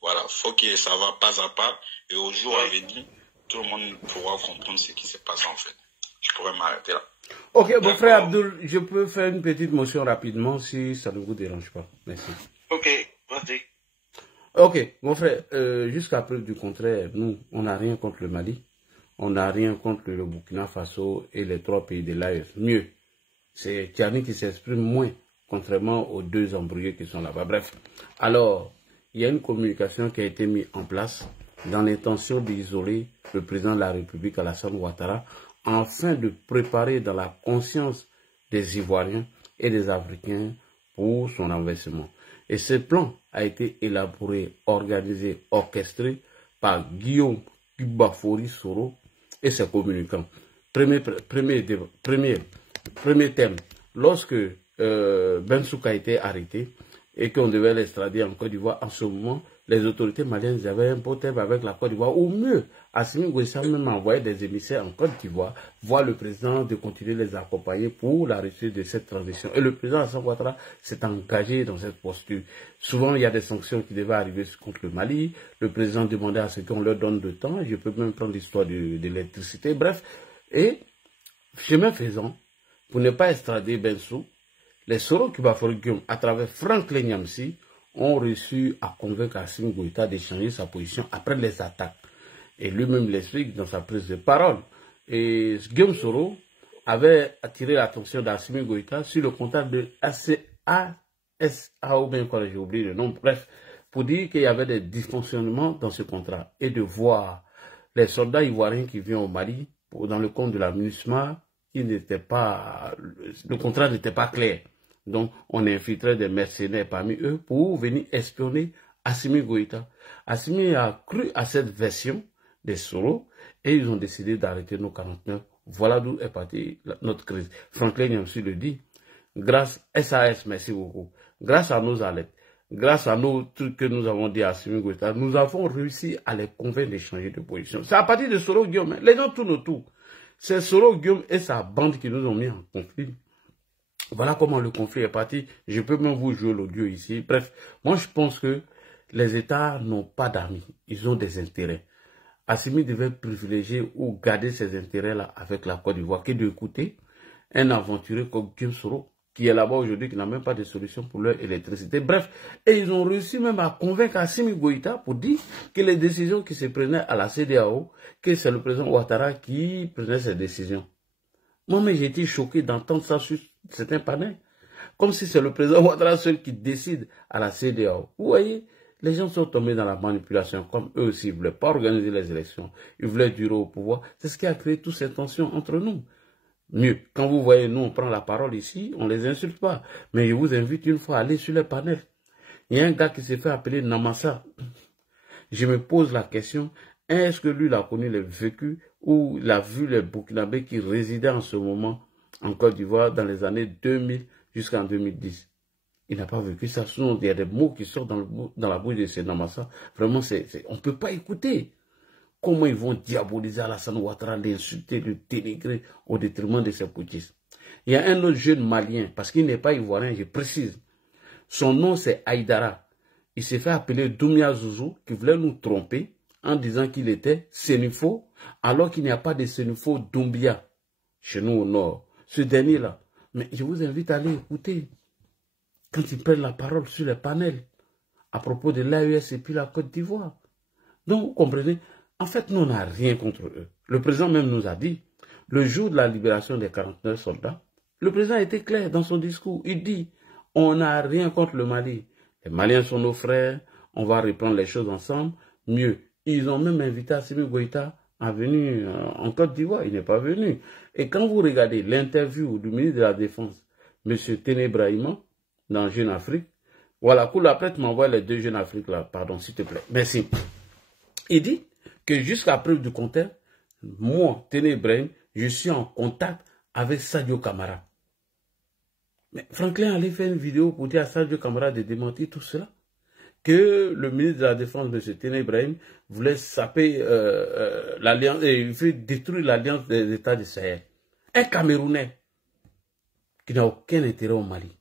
Voilà, faut que ça va pas à pas et au jour à venir, tout le monde pourra comprendre ce qui se passe en fait. Je pourrais m'arrêter là. Ok, mon frère Abdul, je peux faire une petite motion rapidement si ça ne vous dérange pas. Merci. Ok, vas-y. Ok, mon frère, jusqu'à preuve du contraire, nous, on n'a rien contre le Mali. On n'a rien contre le Burkina Faso et les 3 pays de l'AES. Mieux, c'est Tiani qui s'exprime moins, contrairement aux 2 embrouillés qui sont là-bas. Bref, alors, il y a une communication qui a été mise en place dans l'intention d'isoler le président de la République, Alassane Ouattara, afin de préparer dans la conscience des Ivoiriens et des Africains pour son renversement. Et ce plan a été élaboré, organisé, orchestré par Guillaume Bafori Soro et ses communicants. Premier thème, lorsque Bensouka a été arrêté et qu'on devait l'extrader en Côte d'Ivoire, en ce moment, les autorités maliennes avaient un beau thème avec la Côte d'Ivoire, ou mieux, Assimi Goïta même envoyé des émissaires en Côte d'Ivoire, voir le président de continuer de les accompagner pour la réussite de cette transition. Et le président Alassane Ouattara s'est engagé dans cette posture. Souvent, il y a des sanctions qui devaient arriver contre le Mali. Le président demandait à ce qu'on leur donne de temps. Je peux même prendre l'histoire de l'électricité. Bref, et chemin faisant, pour ne pas extrader Bensou, les Soro Kubaforgium, à travers Franklin Nyamsi, ont réussi à convaincre Assimi Goïta de changer sa position après les attaques. Et lui-même l'explique dans sa prise de parole. Et Guillaume Soro avait attiré l'attention d'Assimi Goïta sur le contact de ASA, ou bien quoi, j'ai oublié le nom, bref, pour dire qu'il y avait des dysfonctionnements dans ce contrat et de voir les soldats ivoiriens qui viennent au Mali dans le compte de la MINUSMA, qui n'était pas, le contrat n'était pas clair. Donc, on infiltrait des mercenaires parmi eux pour venir espionner Assimi Goïta. Assimi a cru à cette version des Soro et ils ont décidé d'arrêter nos 49. Voilà d'où est partie notre crise. Franklin Nyamsi le dit. Grâce SAS, merci beaucoup. Grâce à nos alertes, grâce à nos trucs que nous avons dit à Assimi Goïta, nous avons réussi à les convaincre de changer de position. C'est à partir de Soro Guillaume. Les gens tournent autour. C'est Soro Guillaume et sa bande qui nous ont mis en conflit. Voilà comment le conflit est parti. Je peux même vous jouer l'audio ici. Bref, moi je pense que les États n'ont pas d'amis. Ils ont des intérêts. Assimi devait privilégier ou garder ses intérêts-là avec la Côte d'Ivoire que d'écouter un aventurier comme Guillaume Soro, qui est là-bas aujourd'hui, qui n'a même pas de solution pour leur électricité. Bref, et ils ont réussi même à convaincre Assimi Goïta pour dire que les décisions qui se prenaient à la CEDEAO, que c'est le président Ouattara qui prenait ces décisions. Moi, mais j'ai été choqué d'entendre ça sur certains panels. Comme si c'est le président Ouattara seul qui décide à la CEDEAO. Vous voyez, les gens sont tombés dans la manipulation, comme eux aussi, ils ne voulaient pas organiser les élections. Ils voulaient durer au pouvoir. C'est ce qui a créé toutes ces tensions entre nous. Mieux, quand vous voyez, nous, on prend la parole ici, on ne les insulte pas. Mais je vous invite une fois à aller sur les panels. Il y a un gars qui s'est fait appeler Namassa. Je me pose la question, est-ce que lui, il a connu les vécus ou il a vu les Burkinabés qui résidaient en ce moment en Côte d'Ivoire dans les années 2000 jusqu'en 2010? Il n'a pas vécu ça. Sinon, il y a des mots qui sortent dans la bouche de ces Namassa. Vraiment, on ne peut pas écouter. Comment ils vont diaboliser Alassane Ouattara, l'insulter, le dénigrer au détriment de ses putschistes. Il y a un autre jeune malien, parce qu'il n'est pas ivoirien, je précise. Son nom, c'est Aïdara. Il s'est fait appeler Doumia Zouzou, qui voulait nous tromper en disant qu'il était Sénifo, alors qu'il n'y a pas de Sénifo Doumbia chez nous au nord. Ce dernier-là. Mais je vous invite à aller écouter quand il prend la parole sur les panels à propos de l'AES et puis la Côte d'Ivoire. Donc, vous comprenez, en fait, nous, on n'a rien contre eux. Le président même nous a dit, le jour de la libération des 49 soldats, le président a été clair dans son discours. Il dit, on n'a rien contre le Mali. Les Maliens sont nos frères, on va reprendre les choses ensemble. Mieux, ils ont même invité Assimi Goïta à venir en Côte d'Ivoire. Il n'est pas venu. Et quand vous regardez l'interview du ministre de la Défense, M. Téné Brahima, dans Jeune Afrique, voilà, cool, après tu m'envoies les 2 Jeunes Afrique là, pardon, s'il te plaît. Merci. Il dit que jusqu'à preuve du contraire, moi, Téné Brahim, je suis en contact avec Sadio Camara. Mais Franklin allait faire une vidéo pour dire à Sadio Camara de démentir tout cela. Que le ministre de la Défense, M. Téné Brahim, voulait saper l'alliance, et il veut détruire l'alliance des États du Sahel. Un Camerounais qui n'a aucun intérêt au Mali.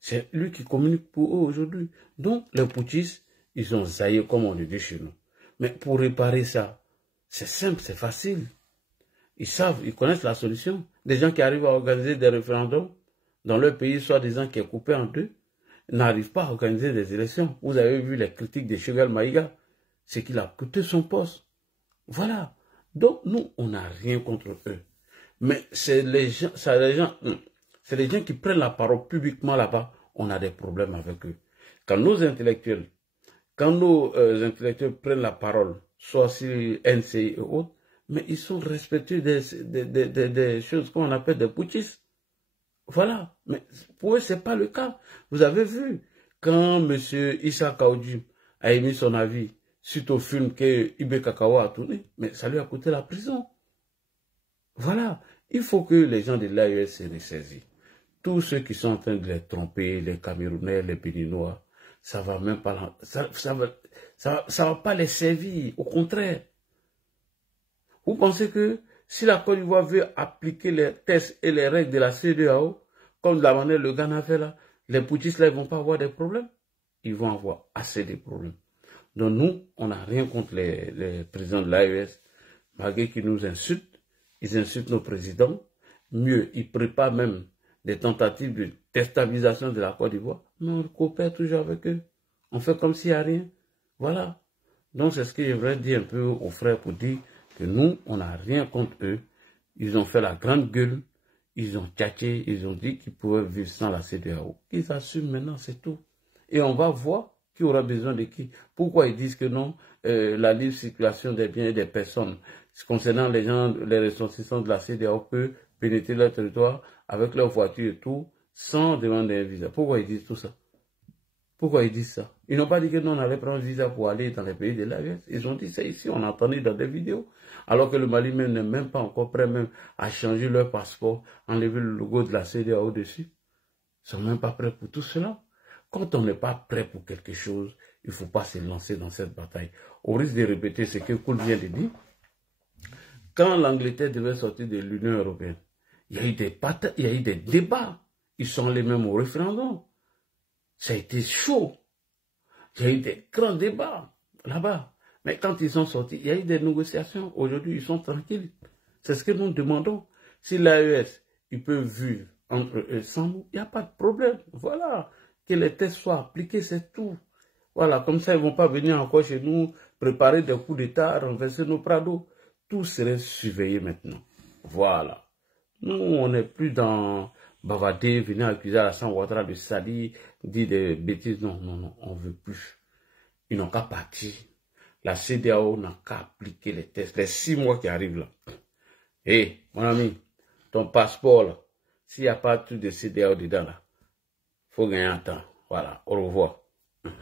C'est lui qui communique pour eux aujourd'hui. Donc, les putschistes, ils ont zaillé comme on le dit chez nous. Mais pour réparer ça, c'est simple, c'est facile. Ils savent, ils connaissent la solution. Des gens qui arrivent à organiser des référendums dans leur pays, soit des gens qui est coupé en deux, n'arrivent pas à organiser des élections. Vous avez vu les critiques de Choguel Maïga. C'est qu'il a coûté son poste. Voilà. Donc, nous, on n'a rien contre eux. Mais c'est les gens, c'est les gens qui prennent la parole publiquement là-bas, on a des problèmes avec eux. Quand nos intellectuels prennent la parole, soit sur NCI et autres, mais ils sont respectueux des choses qu'on appelle des putschistes. Voilà. Mais pour eux, ce n'est pas le cas. Vous avez vu, quand M. Issa Kaoudji a émis son avis suite au film que Ibe Kakawa a tourné, mais ça lui a coûté la prison. Voilà. Il faut que les gens de l'AES se ressaisissent. Tous ceux qui sont en train de les tromper, les Camerounais, les Béninois, ça va même pas, ça va pas les servir. Au contraire. Vous pensez que si la Côte d'Ivoire veut appliquer les tests et les règles de la CEDEAO, comme de la manière le Ghana fait là, les putschistes là, ils vont pas avoir des problèmes? Ils vont avoir assez de problèmes. Donc nous, on n'a rien contre les présidents de l'AES, malgré qu'ils nous insultent, ils insultent nos présidents. Mieux, ils préparent même des tentatives de déstabilisation de la Côte d'Ivoire, mais on coopère toujours avec eux. On fait comme s'il n'y a rien. Voilà. Donc c'est ce que je voudrais dire un peu aux frères pour dire que nous, on n'a rien contre eux. Ils ont fait la grande gueule, ils ont tchatché, ils ont dit qu'ils pouvaient vivre sans la CEDEAO. Ils assument maintenant, c'est tout. Et on va voir qui aura besoin de qui. Pourquoi ils disent que non, la libre circulation des biens et des personnes, concernant les gens, les ressortissants de la CEDEAO peuvent pénétrer leur territoire avec leur voiture et tout, sans demander un visa. Pourquoi ils disent tout ça? Pourquoi ils disent ça? Ils n'ont pas dit que non, on allait prendre un visa pour aller dans les pays de l'AES. Ils ont dit ça ici, on a entendu dans des vidéos. Alors que le Mali même n'est même pas encore prêt même à changer leur passeport, enlever le logo de la CEDEAO dessus. Ils sont même pas prêts pour tout cela. Quand on n'est pas prêt pour quelque chose, il ne faut pas se lancer dans cette bataille. Au risque de répéter ce que Koul vient de dire, quand l'Angleterre devait sortir de l'Union européenne, il y a eu des batailles, il y a eu des débats. Ils sont allés même au référendum. Ça a été chaud. Il y a eu des grands débats là-bas. Mais quand ils sont sortis, il y a eu des négociations. Aujourd'hui, ils sont tranquilles. C'est ce que nous demandons. Si l'AES, ils peuvent vivre entre eux sans nous, il n'y a pas de problème. Voilà. Que les tests soient appliqués, c'est tout. Voilà. Comme ça, ils ne vont pas venir encore chez nous, préparer des coups d'État, renverser nos prados. Tout serait surveillé maintenant. Voilà. Nous, on n'est plus dans bavader, venir accuser Alassane Ouattara de salir, dire des bêtises. Non, non, non, on ne veut plus. Ils n'ont qu'à partir. La CEDEAO n'a qu'à appliquer les tests. Les 6 mois qui arrivent là. Hé, mon ami, ton passeport là, s'il n'y a pas tout de CEDEAO dedans là, il faut gagner un temps. Voilà, au revoir.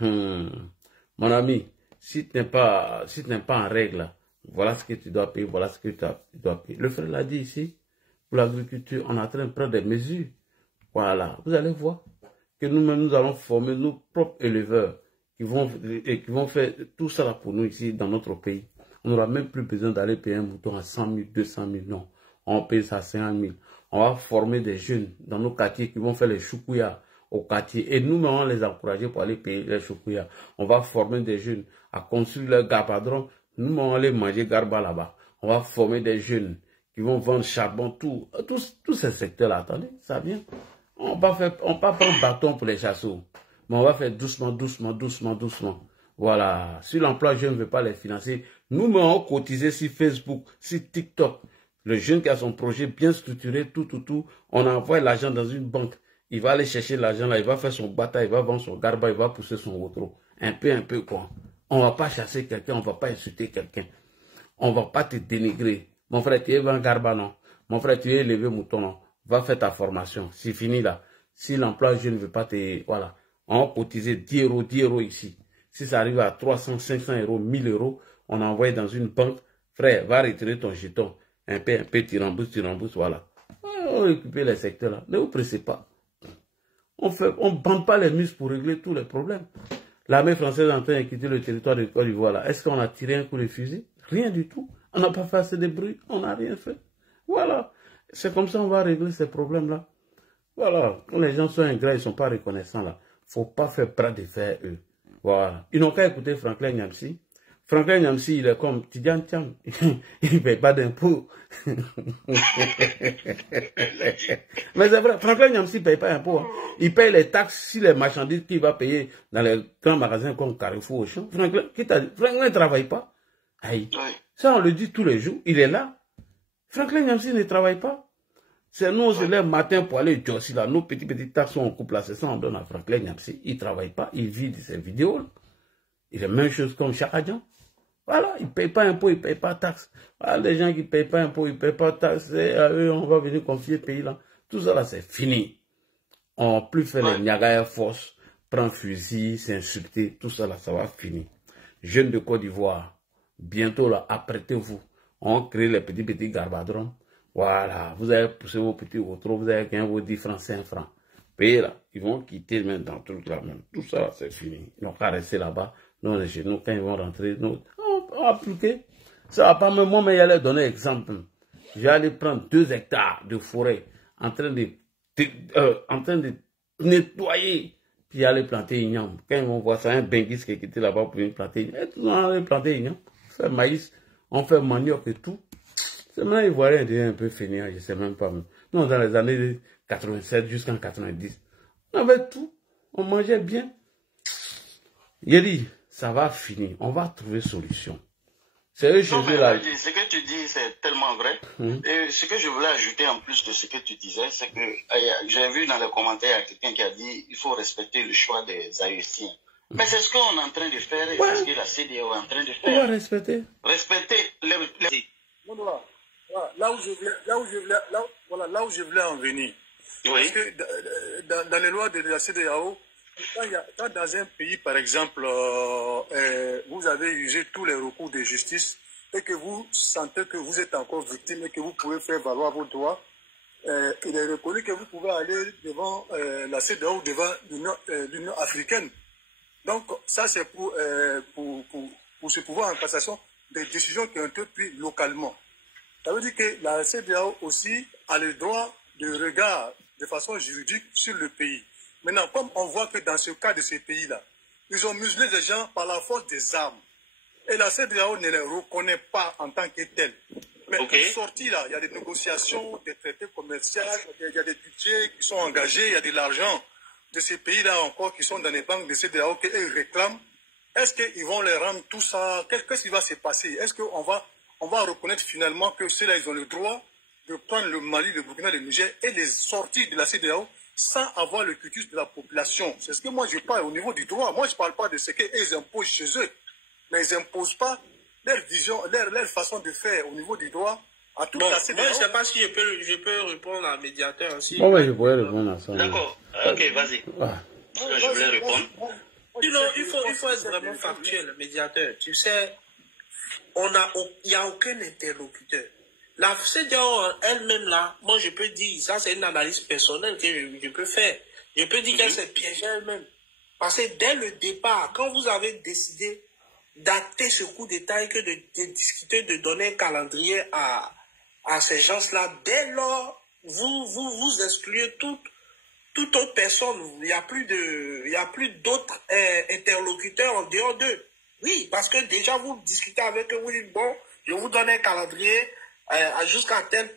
Mon ami, si tu n'es pas en règle là, voilà ce que tu dois payer, voilà ce que tu dois payer. Le frère l'a dit ici, pour l'agriculture, on est en train de prendre des mesures. Voilà, vous allez voir que nous-mêmes, nous allons former nos propres éleveurs qui vont faire tout ça là pour nous ici dans notre pays. On n'aura même plus besoin d'aller payer un mouton à 100 000, 200 000, non. On paye ça à 50 000. On va former des jeunes dans nos quartiers qui vont faire les choukouya au quartier. Et nous-mêmes, on va les encourager pour aller payer les choukouya. On va former des jeunes à construire leur garpadron. Nous-mêmes, on va aller manger garba là-bas. On va former des jeunes qui vont vendre charbon, tous ces secteurs-là. Attendez, ça vient. On va pas prendre bâton pour les chasseurs. Mais on va faire doucement, doucement, doucement, doucement. Voilà. Si l'emploi jeune ne veut pas les financer, nous, on cotiser sur Facebook, sur TikTok. Le jeune qui a son projet bien structuré, tout, on envoie l'argent dans une banque. Il va aller chercher l'argent là, il va faire son bataille, il va vendre son garba, il va pousser son outro. Un peu quoi. On va pas chasser quelqu'un, on va pas insulter quelqu'un. On va pas te dénigrer. Mon frère, tu es un garba, non. Mon frère, tu es élevé mouton, non. Va faire ta formation. C'est fini là. Si l'emploi jeune ne veut pas te... Voilà. On va cotiser 10 euros ici. Si ça arrive à 300, 500 euros, 1000 euros, on envoie dans une banque. Frère, va retirer ton jeton. Un peu, tu rembourses, voilà. On récupère les secteurs là. Ne vous pressez pas. On ne bande pas les muscles pour régler tous les problèmes. L'armée française est en train de quitter le territoire de Côte d'Ivoire là. Est-ce qu'on a tiré un coup de fusil? Rien du tout. On n'a pas fait assez de bruit. On n'a rien fait. Voilà. C'est comme ça qu'on va régler ces problèmes là. Voilà, quand les gens sont ingrats, ils ne sont pas reconnaissants là. Faut pas faire bras de fer eux. Voilà. Ils n'ont qu'à écouter Franklin Nyamsi. Franklin Nyamsi, il est comme Tidjane Thiam. Il ne paye pas d'impôts. Mais c'est vrai, Franklin Nyamsi ne paye pas d'impôts. Hein. Il paye les taxes sur les marchandises qu'il va payer dans les grands magasins comme Carrefour, Auchan. Franklin ne travaille pas. Aïe. Ça, on le dit tous les jours. Il est là. Franklin Nyamsi ne travaille pas. C'est nous, on se lève matin pour aller Jossi là. Nos petits taxes, on coupe là. C'est ça, on donne à Franklin Nyamsi. Il ne travaille pas. Il vit de ses vidéos. Là. Il est la même chose comme Chakadjan. Voilà, ils ne payent pas impôts, ils ne payent pas taxes. Voilà, les gens qui ne payent pas impôts, ils ne payent pas taxes. Et à eux, on va venir confier le pays là. Tout ça là, c'est fini. On ne va plus faire les Niaga Air Force, prendre fusil, s'insulter. Tout ça là, ça va finir. Jeunes de Côte d'Ivoire, bientôt là, apprêtez-vous. On crée les petits garbadrons. Voilà, vous avez poussé vos petits autres, vous avez gagné vos 10 francs, 5 francs. Payez là, ils vont quitter même dans tout là même. Tout ça là, c'est fini. Ils n'ont qu'à rester là-bas. Nous, on est chez nous, quand ils vont rentrer, nous, on va appliquer. Ça va pas, mais moi, mais j'allais donner exemple. J'allais prendre 2 hectares de forêt en train de nettoyer, puis aller planter igname. Quand ils vont voir ça, un benguis qui était là-bas pour venir planter igname. On va aller planter igname. On fait maïs, on fait manioc et tout. C'est maintenant, les Ivoiriens étaient un peu fainéants, je sais même pas. Nous, dans les années 87 jusqu'en 90, on avait tout. On mangeait bien. Il dit, ça va finir. On va trouver solution. C'est eux, ce que tu dis, c'est tellement vrai. Et ce que je voulais ajouter en plus de ce que tu disais, c'est que j'ai vu dans les commentaires quelqu'un qui a dit il faut respecter le choix des Haïtiens. Mais c'est ce qu'on est en train de faire et c'est ce que la CEDEAO est en train de faire. On va respecter. Respecter les... Voilà, là où je voulais en venir. Oui. Parce que dans les lois de la CEDEAO, quand dans un pays, par exemple, vous avez usé tous les recours de justice et que vous sentez que vous êtes encore victime et que vous pouvez faire valoir vos droits, il est reconnu que vous pouvez aller devant la CEDEAO, devant l'Union africaine. Donc, ça, c'est pour se pouvoir en cassation des décisions qui ont été prises localement. Ça veut dire que la CEDEAO aussi a le droit de regard de façon juridique sur le pays. Maintenant, comme on voit que dans ce cas de ces pays-là, ils ont muselé les gens par la force des armes. Et la CEDEAO ne les reconnaît pas en tant que tels. Mais sorti là, il y a des négociations, des traités commerciaux, il y a des budgets qui sont engagés, il y a de l'argent de ces pays-là encore qui sont dans les banques de CEDEAO qu'ils réclament. Est-ce qu'ils vont les rendre tout ça? Qu'est-ce qui va se passer? Est-ce qu'on va reconnaître finalement que ceux-là, ils ont le droit de prendre le Mali, le Burkina, le Niger et les sortir de la CEDEAO sans avoir le cutus de la population? C'est ce que moi je parle au niveau du droit. Moi je ne parle pas de ce qu'ils imposent chez eux, mais ils n'imposent pas leur vision, leur façon de faire au niveau du droit à toute la CEDEAO. Moi je ne sais pas si je peux répondre à un médiateur aussi. Oui, je pourrais répondre à ça. D'accord, ok, vas-y. Je voulais répondre. Sinon, il faut être vraiment factuel, médiateur. Tu sais, il n'y a aucun interlocuteur. La CEDEAO elle-même là, moi je peux dire, ça c'est une analyse personnelle que je peux faire. Je peux dire qu'elle s'est piégée elle-même. Parce que dès le départ, quand vous avez décidé d'acter ce coup d'État et que de discuter, de donner un calendrier à ces gens-là, dès lors, vous excluez toute autre personne. Il n'y a plus d'autres interlocuteurs en dehors d'eux. Oui, parce que déjà vous discutez avec eux, vous dites, bon, je vous donne un calendrier jusqu'à telle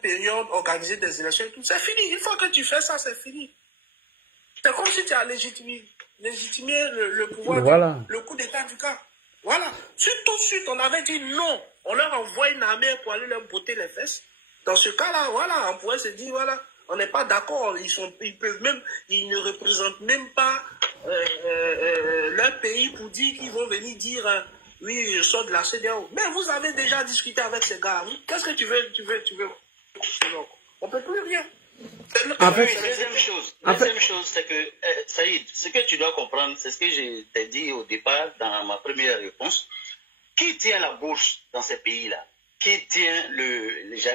période, organiser des élections et tout. C'est fini. Une fois que tu fais ça, c'est fini. C'est comme si tu as légitimé le pouvoir, voilà. Le coup d'État du cas. Voilà. Tout de suite, on avait dit non. On leur envoie une armée pour aller leur botter les fesses. Dans ce cas-là, voilà, on pourrait se dire, voilà, on n'est pas d'accord. Ils ne représentent même pas leur pays pour dire qu'ils vont venir dire oui, je sors de la CEDEAO. Mais vous avez déjà discuté avec ces gars. Qu'est-ce que tu veux? On ne peut plus rien. En fait, deuxième chose, c'est que, Saïd, ce que tu dois comprendre, c'est ce que je t'ai dit au départ dans ma première réponse. Qui tient la bourse dans ces pays-là? Qui tient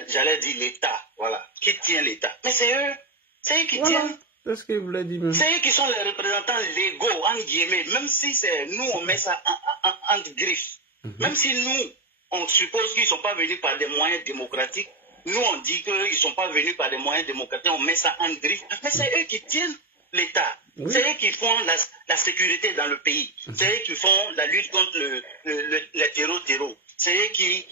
j'allais dire l'État, voilà. Qui tient l'État? Mais c'est eux qui tiennent. C'est ce que je voulais dire. C'est eux qui sont les représentants légaux, en guillemets, même si c'est nous, on met ça entre griffes. Même si nous, on suppose qu'ils ne sont pas venus par des moyens démocratiques, Nous, on dit qu'ils ne sont pas venus par des moyens démocratiques, on met ça en griffe. Mais c'est eux qui tiennent l'État. Oui. C'est eux qui font la sécurité dans le pays. C'est eux qui font la lutte contre le terreau. C'est eux qui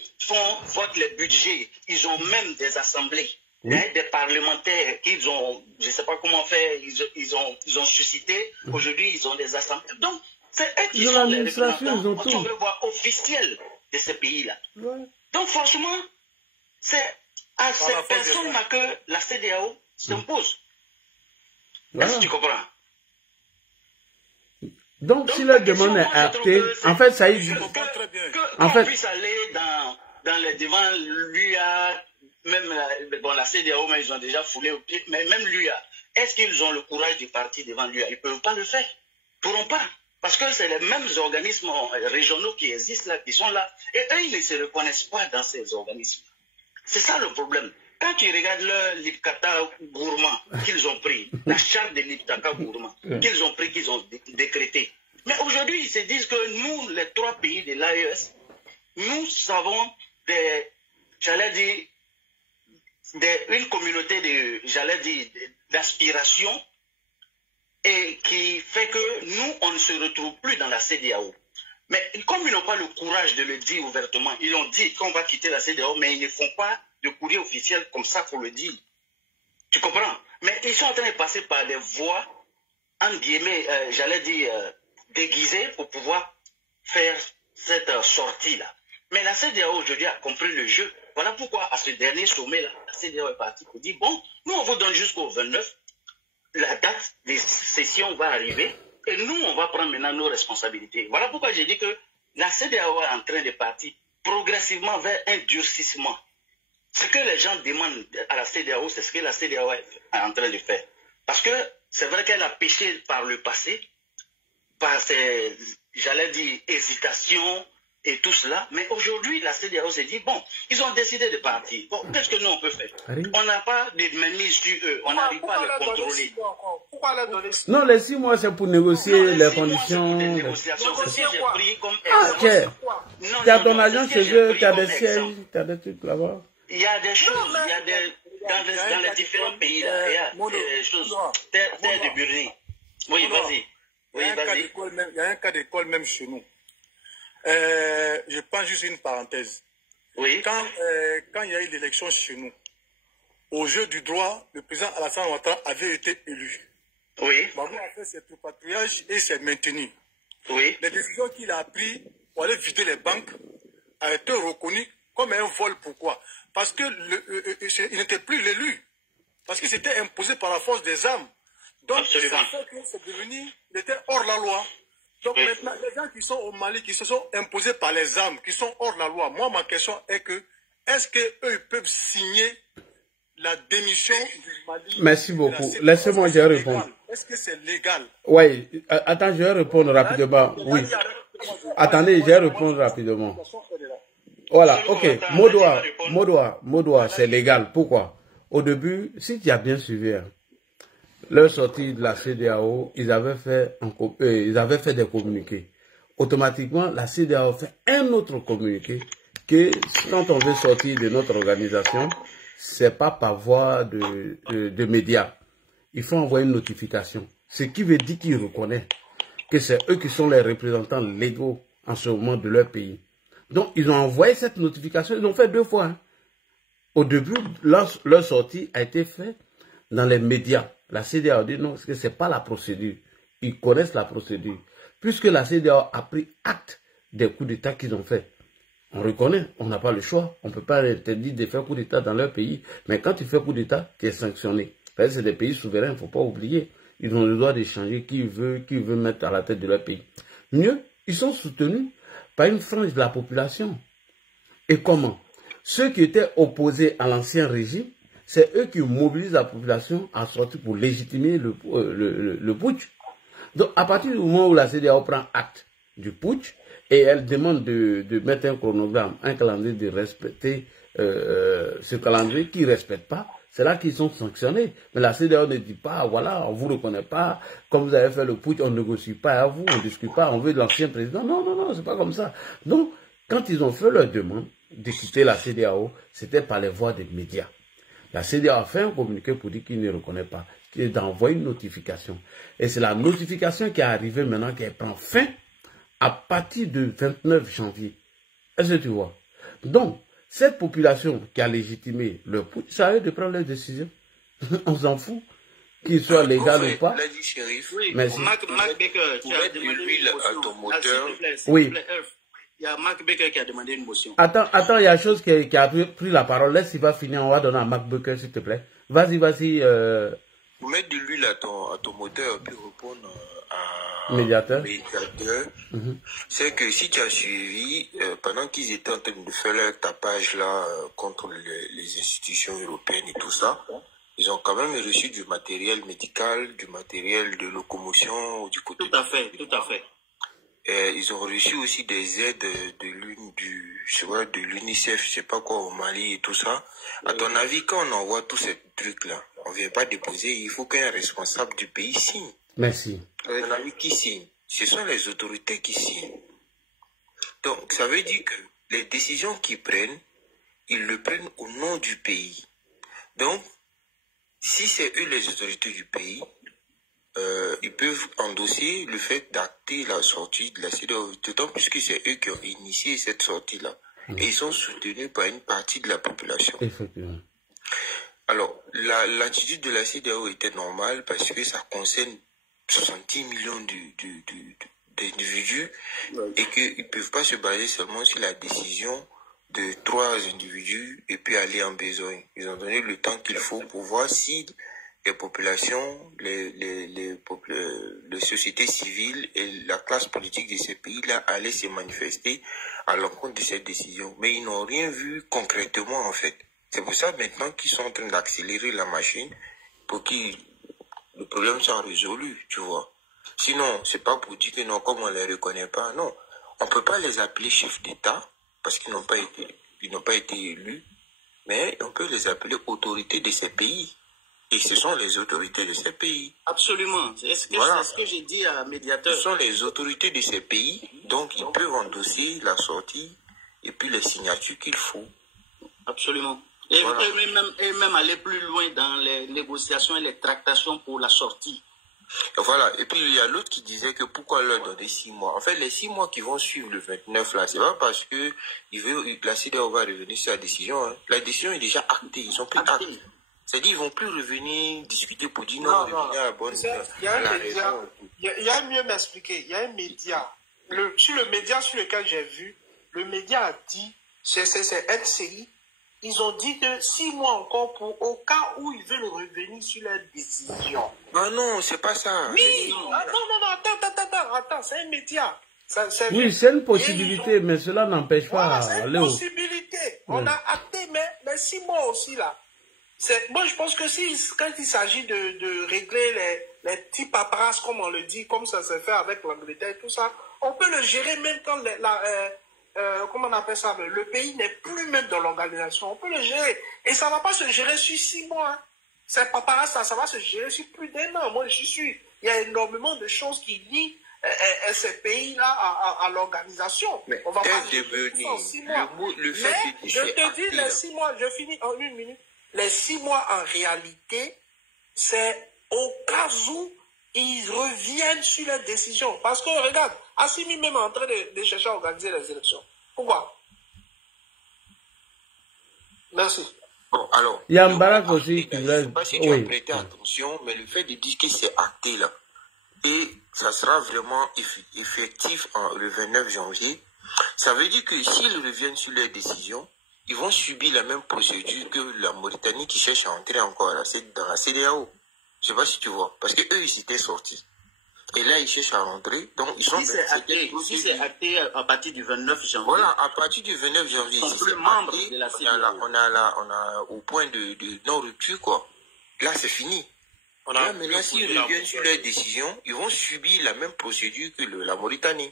votent les budgets. Ils ont même des assemblées, oui. Des parlementaires qu'ils ont, je ne sais pas comment faire, ils ont suscité. Aujourd'hui, ils ont des assemblées. Donc, c'est eux qui sont les représentants, on veut voir, officiels de ces pays-là. Oui. Donc, franchement, c'est à cette personne-là que la CEDEAO s'impose. Voilà. Est-ce que tu comprends? Donc si la demande est actée, en fait, ça y est. En fait, puisse aller devant l'UA, même la CEDEAO, mais ils ont déjà foulé au pied, mais même l'UA, est-ce qu'ils ont le courage de partir devant l'UA? Ils ne peuvent pas le faire. Ils ne pourront pas. Parce que c'est les mêmes organismes régionaux qui existent là, qui sont là, et eux, ils ne se reconnaissent pas dans ces organismes. C'est ça le problème. Quand tu regardes le Liptaka gourmand qu'ils ont pris, la charte de Liptaka gourmand qu'ils ont pris, qu'ils ont décrété. Mais aujourd'hui, ils se disent que nous, les 3 pays de l'AES, nous avons une communauté d'aspiration et qui fait que nous, on ne se retrouve plus dans la CEDEAO. Mais comme ils n'ont pas le courage de le dire ouvertement, ils ont dit qu'on va quitter la CEDEAO, mais ils ne font pas de courrier officiel comme ça pour le dire. Tu comprends? Mais ils sont en train de passer par des voies, en guillemets, déguisées pour pouvoir faire cette sortie-là. Mais la CEDEAO aujourd'hui a compris le jeu. Voilà pourquoi à ce dernier sommet-là, la CEDEAO est partie pour dire, bon, nous on vous donne jusqu'au 29, la date des sessions va arriver, et nous on va prendre maintenant nos responsabilités. Voilà pourquoi j'ai dit que la CEDEAO est en train de partir progressivement vers un durcissement. Ce que les gens demandent à la CEDEAO, c'est ce que la CEDEAO est en train de faire. Parce que c'est vrai qu'elle a péché par le passé, par ses, hésitations et tout cela. Mais aujourd'hui, la CEDEAO s'est dit, bon, ils ont décidé de partir. Bon, qu'est-ce que nous on peut faire? On n'a pas de mainmise sur eux, on n'arrive pas à les contrôler. Pourquoi leur donner 6 mois? Non, les 6 mois, c'est pour négocier les conditions. Ah, ok. Tu as ton agent chez eux, tu as des sièges, tu as des trucs là-bas. Il y a des choses, dans les différents pays, là, il y a des choses. Terre de Burnie. Oui, vas-y. Il y a un cas d'école même chez nous. Je prends juste une parenthèse. Oui. Quand il y a eu l'élection chez nous, au jeu du droit, le président Alassane Ouattara avait été élu. Oui. Babou a fait ses tripatouillages et s'est maintenu. Oui. Les décisions qu'il a prises pour aller vider les banques a été reconnues comme un vol. Pourquoi? Parce que il n'était plus l'élu. Parce qu'il s'était imposé par la force des armes. Donc, absolument. Ça fait que c'est devenu, il était hors la loi. Donc oui. Maintenant, les gens qui sont au Mali, qui se sont imposés par les armes, qui sont hors la loi, moi, ma question est que, est-ce qu'eux peuvent signer la démission du Mali? Merci beaucoup. Laissez-moi, je vais répondre. Est-ce que c'est légal? Oui. Attends, je vais répondre rapidement. Oui. Attendez, je vais répondre rapidement. Voilà, ok. Modoa, c'est légal. Pourquoi? Au début, si tu as bien suivi, leur sortie de la CEDEAO, ils avaient fait des communiqués. Automatiquement, la CEDEAO fait un autre communiqué que quand on veut sortir de notre organisation, c'est pas par voie de médias. Il faut envoyer une notification. Ce qui veut dire qu'ils reconnaissent que c'est eux qui sont les représentants légaux en ce moment de leur pays. Donc, ils ont envoyé cette notification, ils l'ont fait 2 fois. Au début, leur sortie a été faite dans les médias. La CEDEAO dit non, parce que ce n'est pas la procédure. Ils connaissent la procédure. Puisque la CEDEAO a pris acte des coups d'État qu'ils ont fait. On reconnaît, on n'a pas le choix. On ne peut pas interdire de faire coup d'État dans leur pays. Mais quand tu fais coup d'État, tu es sanctionné. C'est des pays souverains, il ne faut pas oublier. Ils ont le droit de changer qui veut mettre à la tête de leur pays. Mieux, ils sont soutenus par une frange de la population. Et comment? Ceux qui étaient opposés à l'ancien régime, c'est eux qui mobilisent la population à sortir pour légitimer le putsch. Donc, à partir du moment où la CEDEAO prend acte du putsch et elle demande de mettre un chronogramme, un calendrier, de respecter ce calendrier qui ne respecte pas, c'est là qu'ils sont sanctionnés. Mais la CEDEAO ne dit pas, voilà, on ne vous reconnaît pas, comme vous avez fait le putsch, on ne négocie pas à vous, on ne discute pas, on veut de l'ancien président. Non, non, non, c'est pas comme ça. Donc, quand ils ont fait leur demande, de quitter la CEDEAO, c'était par les voies des médias. La CEDEAO a fait un communiqué pour dire qu'il ne reconnaît pas, qu'il est d'envoyer une notification. Et c'est la notification qui est arrivée maintenant, qui prend fin à partir du 29 janvier. Est-ce que tu vois? Donc, cette population qui a légitimé le putsch, ça a eu de prendre les décisions. On s'en fout. Qu'il soit légal ou pas. L'a dit Shérif. Oui, merci. Marc Baker, tu as demandé l'huile à ton moteur. Oui. Il y a Marc Baker qui a demandé une motion. Attends, il y a une chose qui a pris la parole. Laisse, il va finir. On va donner à Marc Baker, s'il te plaît. Vas-y. Pour mettre de l'huile à ton moteur, puis répondre à médiateur. C'est que si tu as suivi, pendant qu'ils étaient en train de faire leur tapage là contre les institutions européennes et tout ça, ils ont quand même reçu du matériel médical, du matériel de locomotion du côté. Tout à fait, tout à fait. Ils ont reçu aussi des aides de l'UNICEF, je sais pas quoi, au Mali et tout ça. À ton avis, quand on envoie tous ces trucs-là, on vient pas déposer, il faut qu'un responsable du pays signe. Merci. À ton avis, qui signe? Ce sont les autorités qui signent. Donc, ça veut dire que les décisions qu'ils prennent, ils le prennent au nom du pays. Donc, si c'est eux les autorités du pays, ils peuvent endosser le fait d'acter la sortie de la CEDEAO, d'autant plus que c'est eux qui ont initié cette sortie-là. Et ils sont soutenus par une partie de la population. Effectivement. Alors, l'attitude de la CEDEAO était normale parce que ça concerne 70 millions d'individus et qu'ils ne peuvent pas se baser seulement sur la décision de 3 individus et puis aller en besogne. Ils ont donné le temps qu'il faut pour voir si les populations, les sociétés civiles et la classe politique de ces pays-là allaient se manifester à l'encontre de cette décision. Mais ils n'ont rien vu concrètement en fait. C'est pour ça maintenant qu'ils sont en train d'accélérer la machine pour que le problème soit résolu, tu vois. Sinon, c'est pas pour dire que non, comme on les reconnaît pas, non. On peut pas les appeler chefs d'État parce qu'ils n'ont pas été élus, mais on peut les appeler autorités de ces pays. Et ce sont les autorités de ces pays. Absolument. C'est ce que j'ai dit à Médiateur. Ce sont les autorités de ces pays, donc ils peuvent endosser la sortie et puis les signatures qu'il faut. Absolument. Et, voilà. et même aller plus loin dans les négociations et les tractations pour la sortie. Et voilà. Et puis il y a l'autre qui disait que pourquoi leur donner 6 mois. En fait, les 6 mois qui vont suivre le 29 là, c'est pas parce que la CEDEAO va revenir sur la décision. Hein. La décision est déjà actée. Ils sont plus actés. C'est-à-dire qu'ils vont plus revenir discuter pour dire non, il y a mieux m'expliquer. Il y a un média. Sur le média sur lequel j'ai vu, le média a dit, c'est LCI, ils ont dit que 6 mois encore au cas où ils veulent revenir sur leur décision. Ah non, c'est pas ça. Oui, attends, c'est un média. Oui, c'est une possibilité, mais cela n'empêche pas. C'est une possibilité. On a acté, mais 6 mois aussi là. Moi, je pense que quand il s'agit de régler les petits paperasses, comme on le dit, comme ça se fait avec l'Angleterre et tout ça, on peut le gérer même quand comment on appelle ça, le pays n'est plus même dans l'organisation. On peut le gérer. Et ça ne va pas se gérer sur 6 mois. Hein. Ces paperasses, ça va se gérer sur plus d'1 an. Moi, je suis. Il y a énormément de choses qui lient ces pays-là à l'organisation. Mais on va pas gérer ça en 6 mois. Mais je te dis, les 6 mois, je finis en 1 minute. Les 6 mois, en réalité, c'est au cas où ils reviennent sur leurs décisions. Parce que, regarde, Assimi même est en train de chercher à organiser les élections. Pourquoi? Merci. Bon, alors, il y a Mbarak aussi. Je ne sais pas si tu as prêté attention, mais le fait de dire que c'est acté là, et ça sera vraiment effectif le 29 janvier, ça veut dire que s'ils reviennent sur leurs décisions, ils vont subir la même procédure que la Mauritanie qui cherche à entrer encore dans la CEDEAO. Je ne sais pas si tu vois. Parce qu'eux, ils étaient sortis. Et là, ils cherchent à rentrer. Donc, ils sont... Si c'est acté à partir du 29 janvier. Voilà, à partir du 29 janvier. Si c'est membre de la CEDEAO. On a au point de non-rupture, quoi. Là, c'est fini. Là, maintenant, s'ils reviennent sur leur décision, ils vont subir la même procédure que la Mauritanie.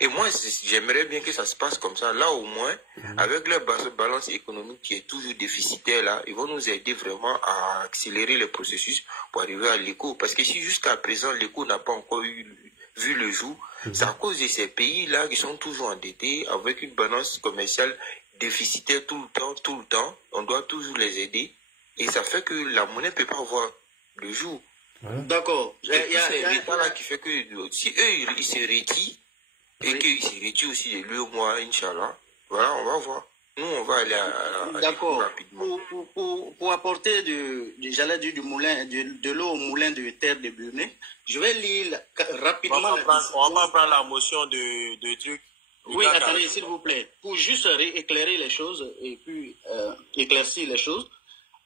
Et moi, j'aimerais bien que ça se passe comme ça. Là, au moins, avec leur balance économique qui est toujours déficitaire, là, ils vont nous aider vraiment à accélérer le processus pour arriver à l'éco. Parce que si jusqu'à présent, l'éco n'a pas encore vu le jour, c'est à cause de ces pays-là qui sont toujours endettés avec une balance commerciale déficitaires tout le temps. On doit toujours les aider. Et ça fait que la monnaie ne peut pas avoir le jour. D'accord. C'est l'État là qui fait que si eux, ils se retirent, et qu'ils se retirent aussi de leur mois, Inch'Allah, voilà, on va voir. Nous, on va aller à d'accord. Rapidement. Pour apporter j'allais dire de l'eau au moulin de terre de Burné, je vais lire rapidement. On va pas prendre la motion de trucs. Oui, attendez, s'il vous plaît. Pour juste éclairer les choses et puis éclaircir les choses,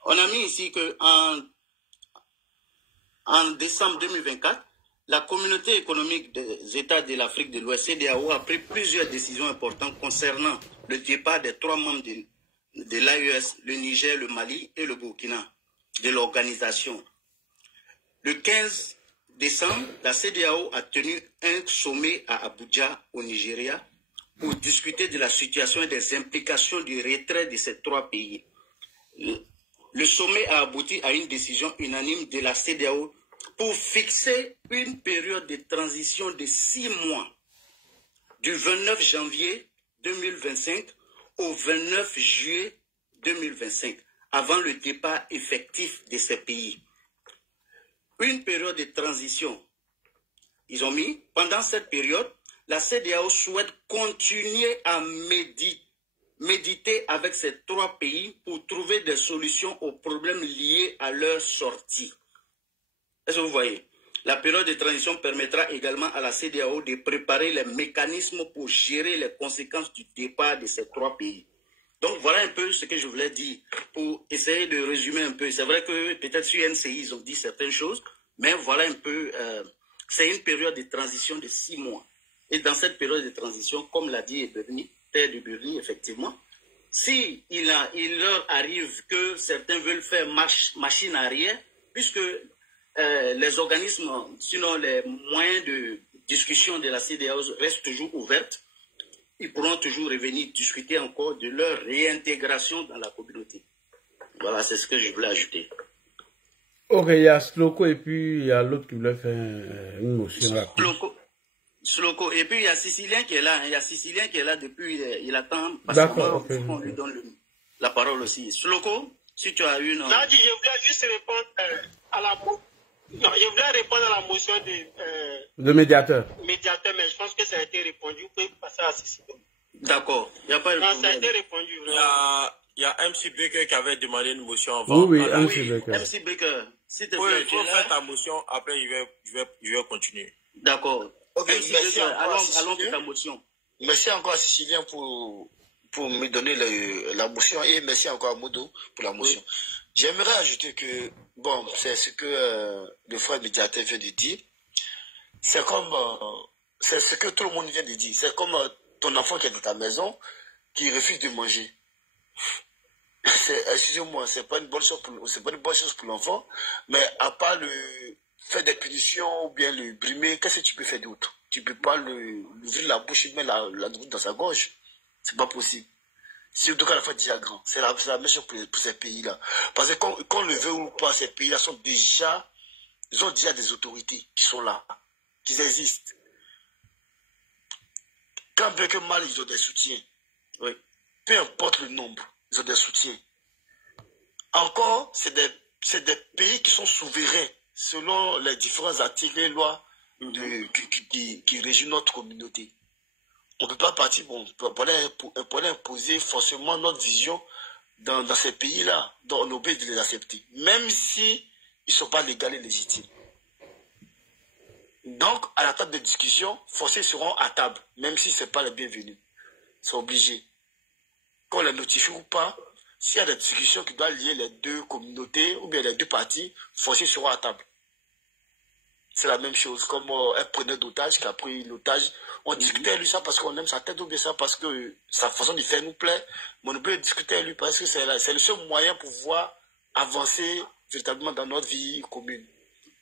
on a mis ici que en décembre 2024, la communauté économique des États de l'Afrique de l'Ouest, CEDEAO, a pris plusieurs décisions importantes concernant le départ des 3 membres de l'AES, le Niger, le Mali et le Burkina, de l'organisation. Le 15 décembre, la CEDEAO a tenu un sommet à Abuja, au Nigeria, pour discuter de la situation et des implications du retrait de ces 3 pays. Le sommet a abouti à une décision unanime de la CEDEAO pour fixer une période de transition de 6 mois, du 29 janvier 2025 au 29 juillet 2025, avant le départ effectif de ces pays. Une période de transition. Ils ont mis, pendant cette période, la CEDEAO souhaite continuer à méditer avec ces 3 pays pour trouver des solutions aux problèmes liés à leur sortie. Est-ce que vous voyez? La période de transition permettra également à la CEDEAO de préparer les mécanismes pour gérer les conséquences du départ de ces 3 pays. Donc voilà un peu ce que je voulais dire pour essayer de résumer un peu. C'est vrai que peut-être sur NCI ils ont dit certaines choses, mais voilà un peu, c'est une période de transition de 6 mois. Et dans cette période de transition, comme l'a dit Burny, Terre de Burny, effectivement, si il leur arrive que certains veulent faire machine arrière, puisque les organismes, sinon les moyens de discussion de la CEDEAO restent toujours ouverts, ils pourront toujours revenir discuter encore de leur réintégration dans la communauté. Voilà, c'est ce que je voulais ajouter. Ok, il y a Sloko et puis il y a l'autre qui voulait faire une motion rapide. Sloko, et puis il y a Sicilien qui est là, il y a Sicilien qui est là depuis, il attend, parce qu'on lui donne la parole aussi. Sloko, si tu as une... Non, je voulais juste répondre à la motion. Non, je voulais répondre à la motion de médiateur. Médiateur, mais je pense que ça a été répondu. Vous pouvez passer à Sicilien. D'accord, il n'y a pas de problème. Non, ça a été répondu. Il y a MC Baker qui avait demandé une motion avant. Oui, MC Baker. MC Baker, s'il te plaît. Oui, il faut faire ta motion, après je vais continuer. D'accord. Ok, merci allons pour ta motion. Merci encore à Sicilien pour me donner la motion et merci encore à Modo pour la motion. Oui. J'aimerais ajouter que, bon, c'est ce que le frère médiateur vient de dire. C'est comme, c'est ce que tout le monde vient de dire. C'est comme ton enfant qui est dans ta maison, qui refuse de manger. Excusez-moi, c'est pas une bonne chose pour l'enfant, mais à part le faire des punitions ou bien le brimer, qu'est-ce que tu peux faire d'autre? Tu peux pas lui ouvrir la bouche et mettre la droite dans sa gorge. C'est pas possible. Surtout quand la fois déjà grand. C'est la même chose pour ces pays-là. Parce que qu'on le veut ou pas, ces pays-là ils ont déjà des autorités qui sont là, qui existent. Quand bien que mal, ils ont des soutiens. Oui. Peu importe le nombre, ils ont des soutiens. Encore, c'est des pays qui sont souverains selon les différents articles et lois qui régissent notre communauté. On ne peut pas partir pour aller imposer forcément notre vision dans ces pays-là, dont on est obligé de les accepter, même si ils ne sont pas légaux et légitimes. Donc, à la table de discussion, forcés seront à table, même si ce n'est pas les bienvenus. Ils sont obligés. Qu'on les notifie ou pas, s'il y a des discussions qui doivent lier les 2 communautés ou bien les 2 parties, forcés seront à table. C'est la même chose, comme un preneur d'otage qui a pris l'otage. On discutait avec lui ça parce qu'on aime sa tête ou bien ça parce que sa façon de faire nous plaît. Mais on peut discuter avec lui parce que c'est le seul moyen pour pouvoir avancer véritablement dans notre vie commune.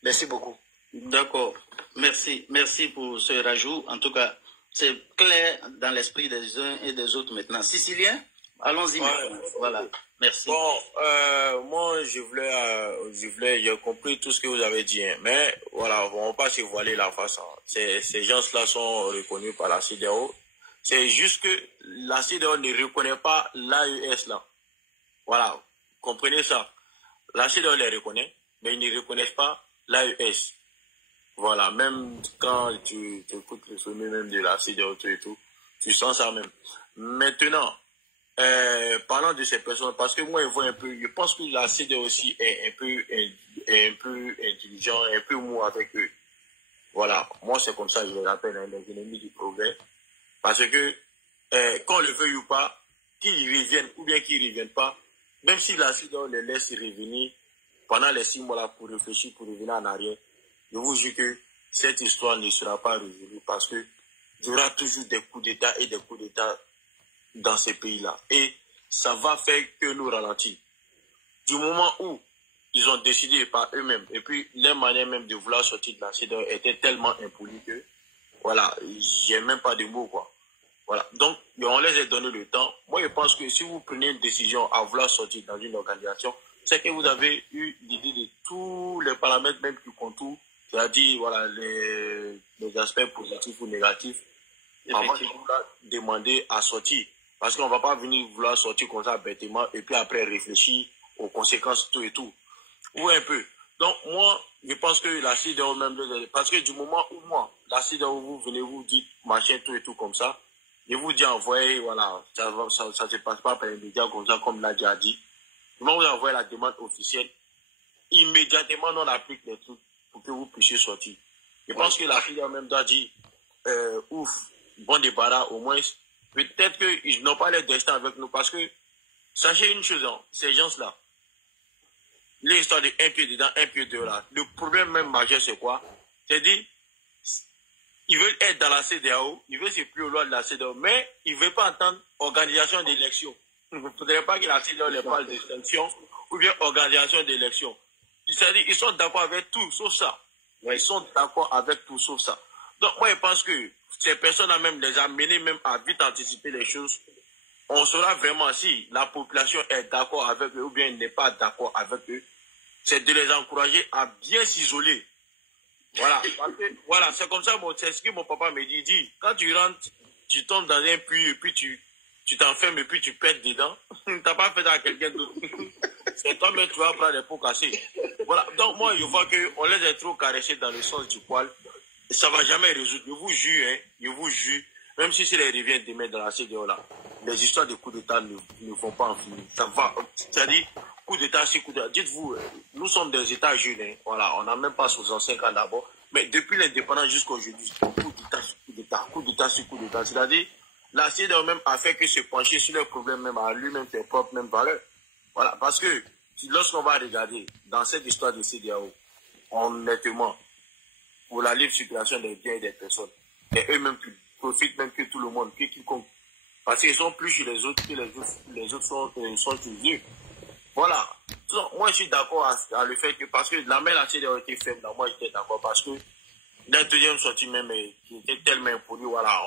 Merci beaucoup. D'accord. Merci pour ce rajout. En tout cas, c'est clair dans l'esprit des uns et des autres maintenant. Sicilien, allons-y maintenant. Voilà. Merci. Bon, moi, j'ai compris tout ce que vous avez dit, hein, mais voilà, on va pas se voiler la face. Hein. Ces gens-là sont reconnus par la CEDEAO. C'est juste que la CEDEAO ne reconnaît pas l'AES là. Voilà, comprenez ça. La CEDEAO les reconnaît, mais ils ne reconnaissent pas l'AES. Voilà, même quand tu écoutes le sommet même de la CEDEAO et tout, tu sens ça même. Maintenant, parlant de ces personnes, parce que moi, je pense que la CEDEAO aussi est un peu intelligent, un peu mou avec eux. Voilà, moi c'est comme ça que je les appelle, hein, les ennemis du progrès. Parce que, qu'on le veuille ou pas, qu'ils reviennent ou bien qu'ils ne reviennent pas, même si la CEDEAO les laisse revenir pendant les 6 mois là pour réfléchir, pour revenir en arrière, je vous jure que cette histoire ne sera pas résolue parce que il y aura toujours des coups d'État et des coups d'État dans ces pays-là. Et ça va faire que nous ralentir. Du moment où ils ont décidé par eux-mêmes, et puis leur manière même de vouloir sortir de la CEDEAO était tellement impolie que, voilà, j'ai même pas de mots, quoi. Voilà. Donc, on les a donné le temps. Moi, je pense que si vous prenez une décision à vouloir sortir dans une organisation, c'est que vous avez eu l'idée de tous les paramètres même qui contournent, c'est-à-dire, voilà, les aspects positifs ou négatifs, avant de vouloir demander à sortir. Parce qu'on ne va pas venir vouloir sortir comme ça bêtement et puis après réfléchir aux conséquences, tout et tout. Ou un peu. Donc, moi, je pense que la CEDEAO même, parce que du moment où moi, la CEDEAO, vous venez, vous dites machin, tout et tout comme ça, je vous dis envoyer, voilà, ça ne se passe pas par les médias comme ça, comme l'a déjà dit. Du moment où vous envoyez la demande officielle, immédiatement, on applique les trucs pour que vous puissiez sortir. Je pense que la CEDEAO même doit dire, ouf, bon débarras, au moins, peut-être qu'ils n'ont pas leur destin avec nous, parce que, sachez une chose, hein, ces gens-là, l'histoire de un pied dedans, un pied dehors là. Le problème même majeur, c'est quoi? C'est-à-dire, ils veulent être dans la CEDEAO, ils veulent se plier aux lois de la CEDEAO, mais ils ne veulent pas entendre organisation d'élection. Il ne faudrait pas que la CEDEAO les parle d'élection ou bien organisation d'élection. C'est-à-dire, ils sont d'accord avec tout, sauf ça. Ils sont d'accord avec tout, sauf ça. Donc, moi, je pense que ces personnes-là même les a menés même à vite anticiper les choses. On saura vraiment si la population est d'accord avec eux ou bien n'est pas d'accord avec eux. C'est de les encourager à bien s'isoler. Voilà. Voilà, c'est comme ça, c'est ce que mon papa me dit. Quand tu rentres, tu tombes dans un puits et puis tu t'enfermes et puis tu pètes dedans. Tu n'as pas fait à quelqu'un d'autre. C'est toi-même tu vas prendre des pots cassés. Voilà. Donc moi, je vois qu'on les a trop caressés dans le sens du poil. Et ça ne va jamais résoudre. Je vous jure, hein, je vous jure, même si c'est les reviens demain dans la CEDEAO là, les histoires de coups d'État ne vont pas en finir. Ça va. C'est-à-dire, coup d'État, c'est coup d'État. Dites-vous, nous sommes des États jeunes. Hein. Voilà, on n'a même pas 65 ans d'abord. Mais depuis l'indépendance jusqu'à aujourd'hui, coup d'État sur coup d'État, coup d'État sur coup d'État. C'est-à-dire, la CEDEAO même a fait que se pencher sur leurs problèmes, même à lui-même, ses propres mêmes valeurs. Voilà, parce que lorsqu'on va regarder dans cette histoire de CEDEAO, honnêtement, pour la libre circulation des biens et des personnes, et eux-mêmes qui profitent même que tout le monde, que quiconque. Parce qu'ils sont plus chez les autres que les autres sont utilisés. Voilà. Donc, moi, je suis d'accord à le fait que, parce que la main, la CEDEAO été faible, là, moi, j'étais d'accord parce que la deuxième sortie même, qui était tellement impolie, voilà,